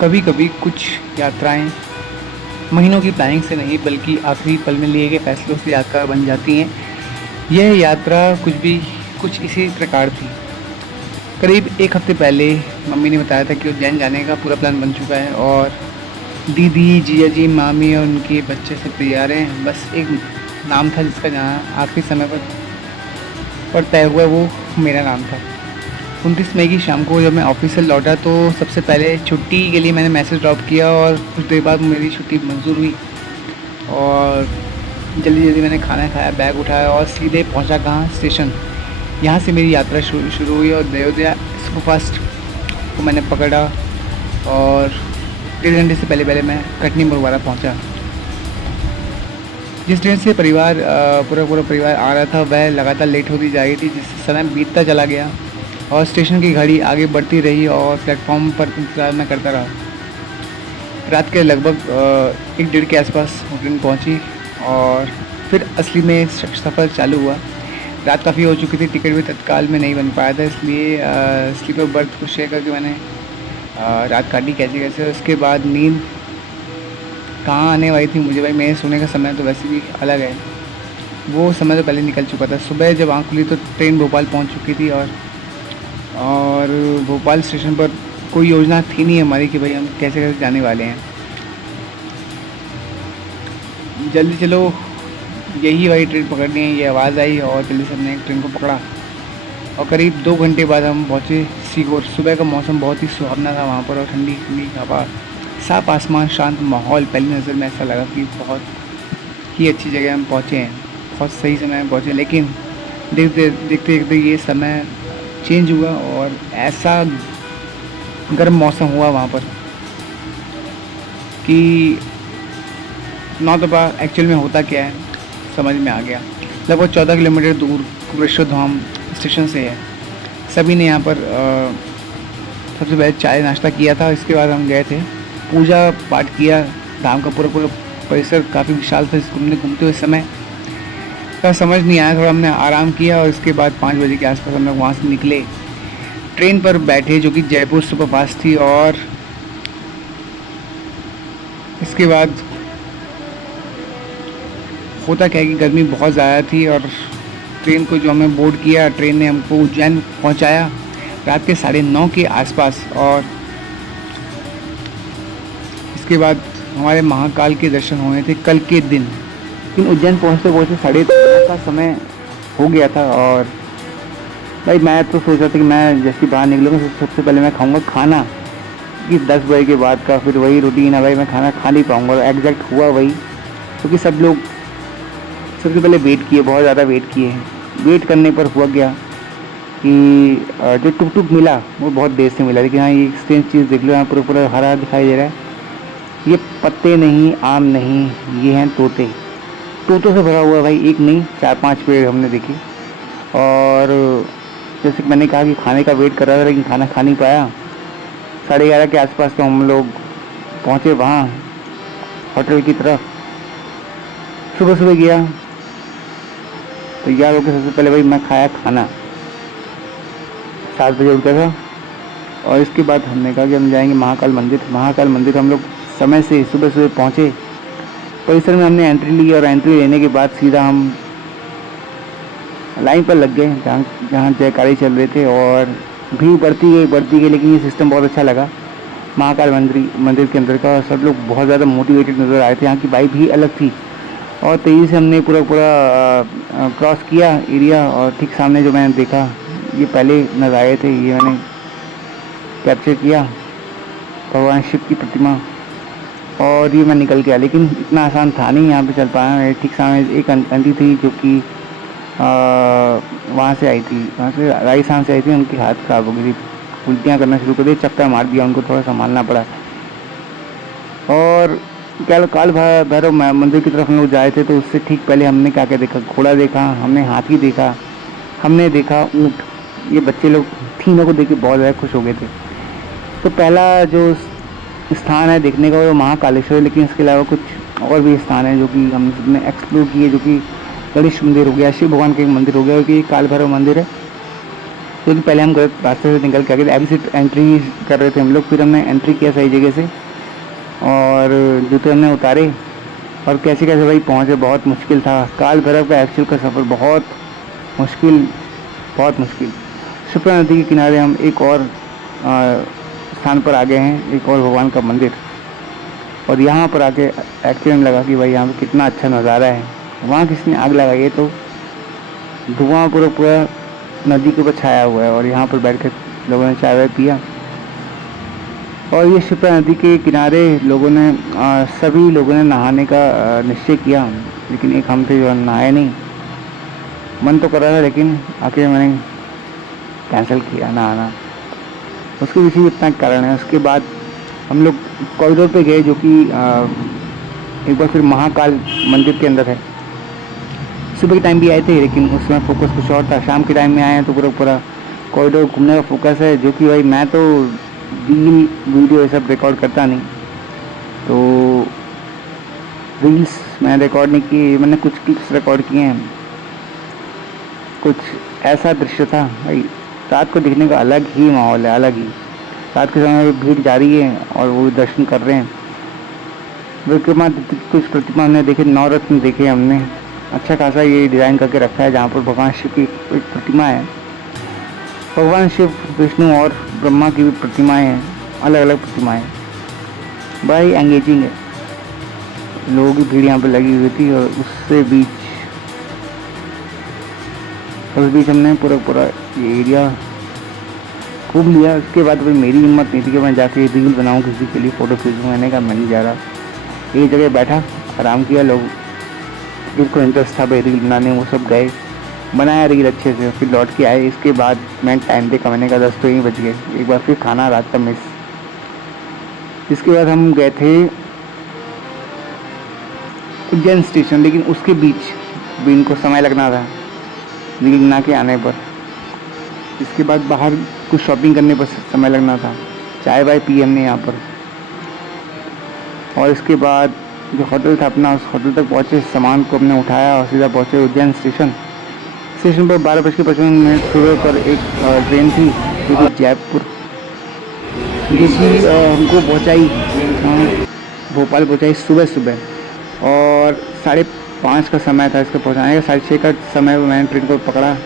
कभी कभी कुछ यात्राएं महीनों की प्लानिंग से नहीं बल्कि आखिरी पल में लिए गए फैसलों से यादगार बन जाती हैं। यह यात्रा कुछ इसी प्रकार थी। करीब एक हफ्ते पहले मम्मी ने बताया था कि उज्जैन जाने का पूरा प्लान बन चुका है और दीदी, जीजा जी, मामी और उनके बच्चे सब तैयार हैं। बस एक नाम था जिसका जाना आखिरी समय पर तय हुआ, वो मेरा नाम था। 29 मई की शाम को जब मैं ऑफिस से लौटा तो सबसे पहले छुट्टी के लिए मैंने मैसेज ड्रॉप किया और कुछ देर बाद मेरी छुट्टी मंजूर हुई और जल्दी जल्दी मैंने खाना खाया, बैग उठाया और सीधे पहुंचा कहाँ, स्टेशन। यहाँ से मेरी यात्रा शुरू हुई और दयोदया सुपरफास्ट को मैंने पकड़ा और 1.5 घंटे से पहले मैं कटनी मुरवारा पहुँचा। जिस ट्रेन से पूरा परिवार आ रहा था वह लगातार लेट होती जा रही थी, जिससे समय बीतता चला गया और स्टेशन की घड़ी आगे बढ़ती रही और प्लेटफॉर्म पर इंतज़ार मैं करता रहा। रात के लगभग 1 डेढ़ के आसपास वो ट्रेन पहुँची और फिर असली में सफ़र चालू हुआ। रात काफ़ी हो चुकी थी, टिकट भी तत्काल में नहीं बन पाया था, इसलिए स्लीपर बर्थ को शेयर करके मैंने रात काटी कैसे कैसे। उसके बाद नींद कहाँ आने वाली थी मुझे, भाई मेरे सोने का समय तो वैसे भी अलग है, वो समय तो पहले निकल चुका था। सुबह जब आँख खुली तो ट्रेन भोपाल पहुँच चुकी थी और भोपाल स्टेशन पर कोई योजना थी नहीं हमारी कि भाई हम कैसे कैसे जाने वाले हैं। जल्दी चलो, यही वाली ट्रेन पकड़नी है, ये आवाज़ आई और जल्दी से हमने एक ट्रेन को पकड़ा और करीब 2 घंटे बाद हम पहुँचे सीहोर। सुबह का मौसम बहुत ही सुहावना था वहाँ पर और ठंडी ठंडी हवा, साफ आसमान, शांत माहौल। पहली नज़र में ऐसा लगा कि बहुत ही अच्छी जगह हम पहुँचे हैं, बहुत सही समय में पहुँचे। लेकिन देखते देखते ये समय चेंज हुआ और ऐसा गर्म मौसम हुआ वहाँ पर कि नौतपा एक्चुअल में होता क्या है समझ में आ गया। लगभग 14 किलोमीटर दूर कुबेश्वर धाम स्टेशन से है। सभी ने यहाँ पर सबसे पहले चाय नाश्ता किया था, इसके बाद हम गए थे, पूजा पाठ किया। धाम का पूरा परिसर काफ़ी विशाल था, इसको हमने घूमते हुए समय का समझ नहीं आया, थोड़ा हमने आराम किया और इसके बाद 5 बजे के आसपास हम लोग वहाँ से निकले। ट्रेन पर बैठे जो कि जयपुर सुपरफास्ट थी और इसके बाद होता क्या है कि गर्मी बहुत ज़्यादा थी और ट्रेन को जो हमें बोर्ड किया, ट्रेन ने हमको उज्जैन पहुंचाया रात के 9:30 के आसपास और इसके बाद हमारे महाकाल के दर्शन होने थे कल के दिन। लेकिन उज्जैन पहुंचते पहुंचते 3:30 का समय हो गया था और भाई मैं तो सोच रहा था कि मैं जैसे बाहर निकलूँगा सबसे पहले मैं खाऊंगा खाना, कि 10 बजे के बाद का फिर वही रूटीन है भाई, मैं खाना खा नहीं पाऊँगा। और एग्जैक्ट हुआ वही, क्योंकि सब लोग सबसे पहले वेट किए, बहुत ज़्यादा वेट किए हैं। वेट करने पर हुआ गया कि जो टुक मिला वो बहुत देर से मिला। लेकिन हाँ, ये स्ट्रेंज चीज़ देख लो, यहाँ पूरा हरा दिखाई दे रहा है। ये पत्ते नहीं, आम नहीं, ये हैं तोते। तोतों से भरा हुआ भाई, एक नहीं 4-5 पेड़ हमने देखे। और जैसे कि मैंने कहा कि खाने का वेट कर रहा था लेकिन खाना खा नहीं पाया। 11:30 के आसपास तो हम लोग पहुँचे वहाँ होटल की तरफ। सुबह गया तैयार होकर, सबसे पहले भाई मैं खाया खाना, 7 बजे उठा था और इसके बाद हमने कहा कि हम जाएंगे महाकाल मंदिर। महाकाल मंदिर हम लोग समय से सुबह पहुँचे। परिसर में हमने एंट्री ली और एंट्री लेने के बाद सीधा हम लाइन पर लग गए जहाँ जयकारे चल रहे थे और भीड़ बढ़ती गई। लेकिन ये सिस्टम बहुत अच्छा लगा महाकाल मंदिर के अंदर का। सब लोग बहुत ज़्यादा मोटिवेटेड नज़र आए थे, यहाँ की वाइब भी अलग थी और तेज़ी से हमने पूरा क्रॉस किया एरिया और ठीक सामने जो मैंने देखा, ये पहले नज़ारे थे, ये मैंने कैप्चर किया, भगवान शिव की प्रतिमा, और ये मैं निकल गया। लेकिन इतना आसान था नहीं यहाँ पे चल पाया। ठीक सामने एक आंटी थी जो कि वहाँ से आई थी, वहाँ से राजस्थान से आई थी। उनकी हालत ख़राब हो गई थी, उल्टियाँ करना शुरू कर दी, चक्कर मार दिया, उनको थोड़ा संभालना पड़ा। और काल भैरव मंदिर की तरफ हम लोग जाए थे तो उससे ठीक पहले हमने क्या देखा, घोड़ा देखा, हमने हाथी देखा, हमने देखा ऊँट। ये बच्चे लोग तीनों को देख के बहुत ज़्यादा खुश हो गए थे। तो पहला जो स्थान है देखने का वो महाकालेश्वर है, लेकिन इसके अलावा कुछ और भी स्थान है जो कि हमने एक्सप्लोर किए, जो कि गणेश मंदिर हो गया, शिव भगवान का एक मंदिर हो गया, क्योंकि काल भैरव मंदिर है। क्योंकि पहले हम गलत रास्ते से निकल के आ गए थे, अभी सिर्फ एंट्री कर रहे थे हम लोग, फिर हमने एंट्री किया सही जगह से और जूते हमने उतारे और कैसे कैसे भाई पहुँचे। बहुत मुश्किल था। काल भैरव का एक्चुअल का सफ़र बहुत मुश्किल, बहुत मुश्किल। शिप्रा नदी के किनारे हम एक और स्थान पर आ गए हैं, एक और भगवान का मंदिर, और यहाँ पर आके एक्चुअली में लगा कि भाई यहाँ पे कितना अच्छा नज़ारा है। वहाँ किसी ने आग लगाई है तो धुआं पूरा पूरा नदी के ऊपर छाया हुआ है और यहाँ पर बैठ कर लोगों ने चाय वाय पिया। और ये शिप्रा नदी के किनारे लोगों ने सभी लोगों ने नहाने का निश्चय किया, लेकिन एक हम थे जो नहाए नहीं। मन तो कर रहा था लेकिन आखिर मैंने कैंसिल किया नहाना। उसके पीछे इतना कारण है। उसके बाद हम लोग कॉरिडोर पे गए जो कि एक बार फिर महाकाल मंदिर के अंदर है। सुबह के टाइम भी आए थे लेकिन उस समय फोकस कुछ और था। शाम के टाइम में आए हैं तो पूरा पूरा कॉरिडोर घूमने का फोकस है, जो कि भाई मैं तो रील वीडियो ये सब रिकॉर्ड करता नहीं, तो रील्स मैंने रिकॉर्ड नहीं किए। मैंने कुछ क्लिप्स रिकॉर्ड किए हैं। कुछ ऐसा दृश्य था भाई, रात को दिखने का अलग ही माहौल है, अलग ही। रात के समय भीड़ जा रही है और वो दर्शन कर रहे हैं। विक्रमादित्य की कुछ प्रतिमा हमने देखे, नवरत्न देखे हमने। अच्छा खासा ये डिज़ाइन करके रखा है जहाँ पर भगवान शिव की एक प्रतिमा है। भगवान शिव, विष्णु और ब्रह्मा की भी प्रतिमाएं हैं, अलग अलग प्रतिमाएं। बड़ा ही एंगेजिंग है। लोगों की भीड़ यहाँ पर लगी हुई थी और उस बीच हमने पूरा पूरा ये एरिया घूम लिया। उसके बाद भाई मेरी हिम्मत नहीं थी कि मैं जाके रील बनाऊँ किसी के लिए, फ़ोटो खींचूँ। मैंने कहा मैं नहीं जा रहा। एक जगह बैठा, आराम किया। लोग जिसको इंटरेस्ट था भाई रील बनाने, वो सब गए, बनाया रील अच्छे से, फिर लौट के आए। इसके बाद मैं टाइम देखा, मैंने कहा 10 तो ही बज गए। एक बार फिर खाना रात का मिस। इसके बाद हम गए थे उज्जैन स्टेशन, लेकिन उसके बीच भी इनको समय लगना था रील बना के आने पर। इसके बाद बाहर कुछ शॉपिंग करने पर समय लगना था। चाय वाय पी हमने यहाँ पर, और इसके बाद जो होटल था अपना, उस होटल तक पहुँचे, सामान को हमने उठाया और सीधा पहुँचे उज्जैन स्टेशन। स्टेशन पर 12:55 सुबह पर एक ट्रेन थी जो कि जयपुर, जो कि हमको पहुँचाई भोपाल पहुँचाई सुबह सुबह। और 5:30 का समय था इसका पहुँचाने का। 6:30 का समय मैंने ट्रेन को पकड़ा।